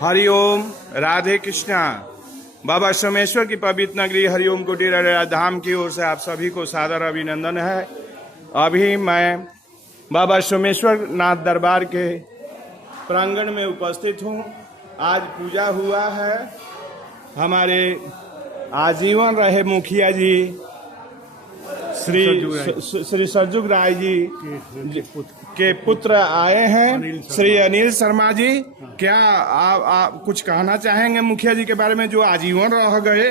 हरिओम, राधे कृष्णा। बाबा सोमेश्वर की पवित्र नगरी हरिओम कुटीर धाम की ओर से आप सभी को सादर अभिनंदन है। अभी मैं बाबा सोमेश्वर नाथ दरबार के प्रांगण में उपस्थित हूँ। आज पूजा हुआ है। हमारे आजीवन रहे मुखिया जी श्री सरजुग राय जी के पुत्र आए हैं, श्री अनिल शर्मा जी। क्या आप कुछ कहना चाहेंगे मुखिया जी के बारे में जो आजीवन रह गए?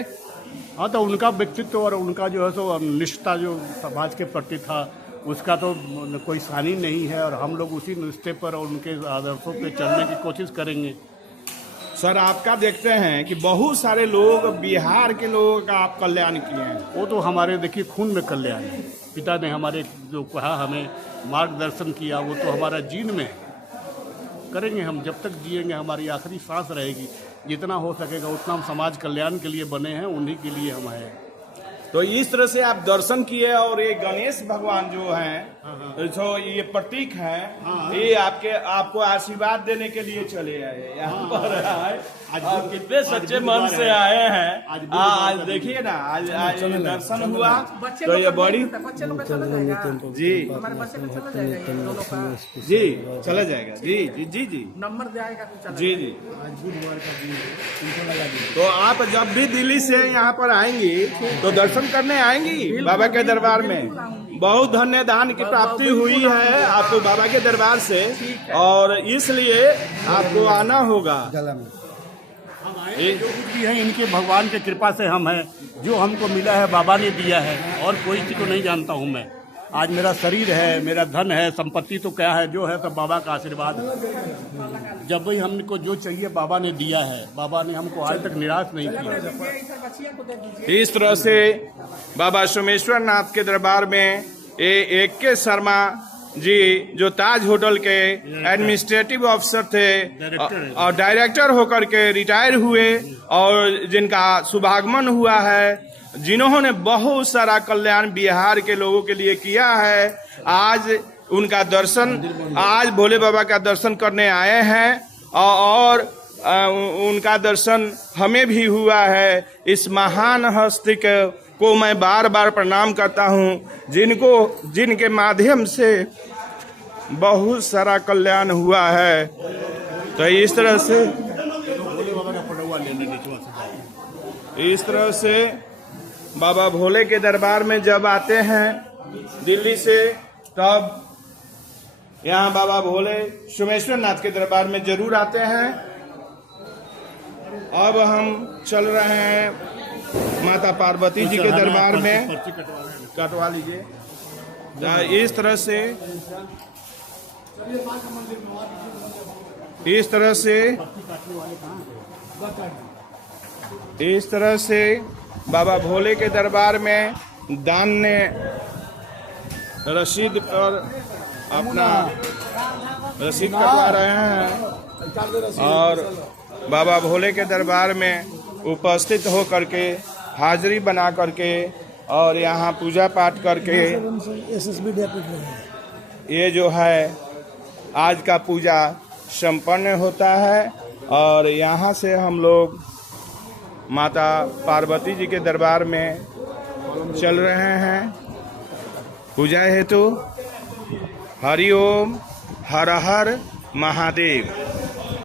हाँ, तो उनका व्यक्तित्व और उनका जो है सो निष्ठा जो समाज के प्रति था उसका तो कोई सानी नहीं है, और हम लोग उसी निष्ठे पर और उनके आदर्शों पे चलने की कोशिश करेंगे। सर, आपका देखते हैं कि बहुत सारे लोग बिहार के लोगों का आप कल्याण किए हैं। वो तो हमारे देखिए खून में कल्याण है। पिता ने हमारे जो कहा, हमें मार्गदर्शन किया, वो तो हमारा जीन में करेंगे। हम जब तक जिएंगे, हमारी आखिरी सांस रहेगी, जितना हो सकेगा उतना हम समाज कल्याण के लिए बने हैं, उन्हीं के लिए हम हैं। तो इस तरह से आप दर्शन किए, और ये गणेश भगवान जो हैं, जो ये प्रतीक हैं, ये आपको आशीर्वाद देने के लिए चले आए यहाँ पर। आज कितने सच्चे मन से आए हैं। आज देखिए ना, आज दर्शन हुआ तो ये बड़ी जी जी चला जाएगा। जी जी जी जी नंबर जाएगा जी जी। तो आप जब भी दिल्ली से यहाँ पर आएंगी तो दर्शन करने आएंगी बाबा के दरबार में। बहुत धन्य दान की प्राप्ति हुई है आपको बाबा के दरबार से, और इसलिए आपको आना होगा। जो कुछ भी है इनके भगवान के कृपा से हम हैं। जो हमको मिला है बाबा ने दिया है, और कोई चीज को नहीं जानता हूँ मैं। आज मेरा शरीर है, मेरा धन है, संपत्ति तो क्या है, जो है सब बाबा का आशीर्वाद है। जब भी हमको जो चाहिए बाबा ने दिया है। बाबा ने हमको आज तक निराश नहीं किया। इस तरह से बाबा सोमेश्वर नाथ के दरबार में AK शर्मा जी, जो ताज होटल के एडमिनिस्ट्रेटिव ऑफिसर थे और डायरेक्टर होकर के रिटायर हुए, और जिनका शुभागमन हुआ है, जिन्होंने बहुत सारा कल्याण बिहार के लोगों के लिए किया है, आज उनका दर्शन, आज भोले बाबा का दर्शन करने आए हैं, और उनका दर्शन हमें भी हुआ है। इस महान हस्ती को मैं बार बार प्रणाम करता हूँ, जिनके माध्यम से बहुत सारा कल्याण हुआ है। तो इस तरह से बाबा भोले के दरबार में जब आते हैं दिल्ली से, तब यहाँ बाबा भोले सोमेश्वर नाथ के दरबार में जरूर आते हैं। अब हम चल रहे हैं माता पार्वती जी के दरबार में। कटवा लीजिए। इस तरह से बाबा भोले के दरबार में दान ने रसीद पर अपना रसीद कटवा रहे हैं, और बाबा भोले के दरबार में उपस्थित हो करके, हाजिरी बना करके, और यहाँ पूजा पाठ करके ये जो है आज का पूजा संपन्न होता है। और यहाँ से हम लोग माता पार्वती जी के दरबार में चल रहे हैं पूजा हेतु। हरिओम, हर हर महादेव।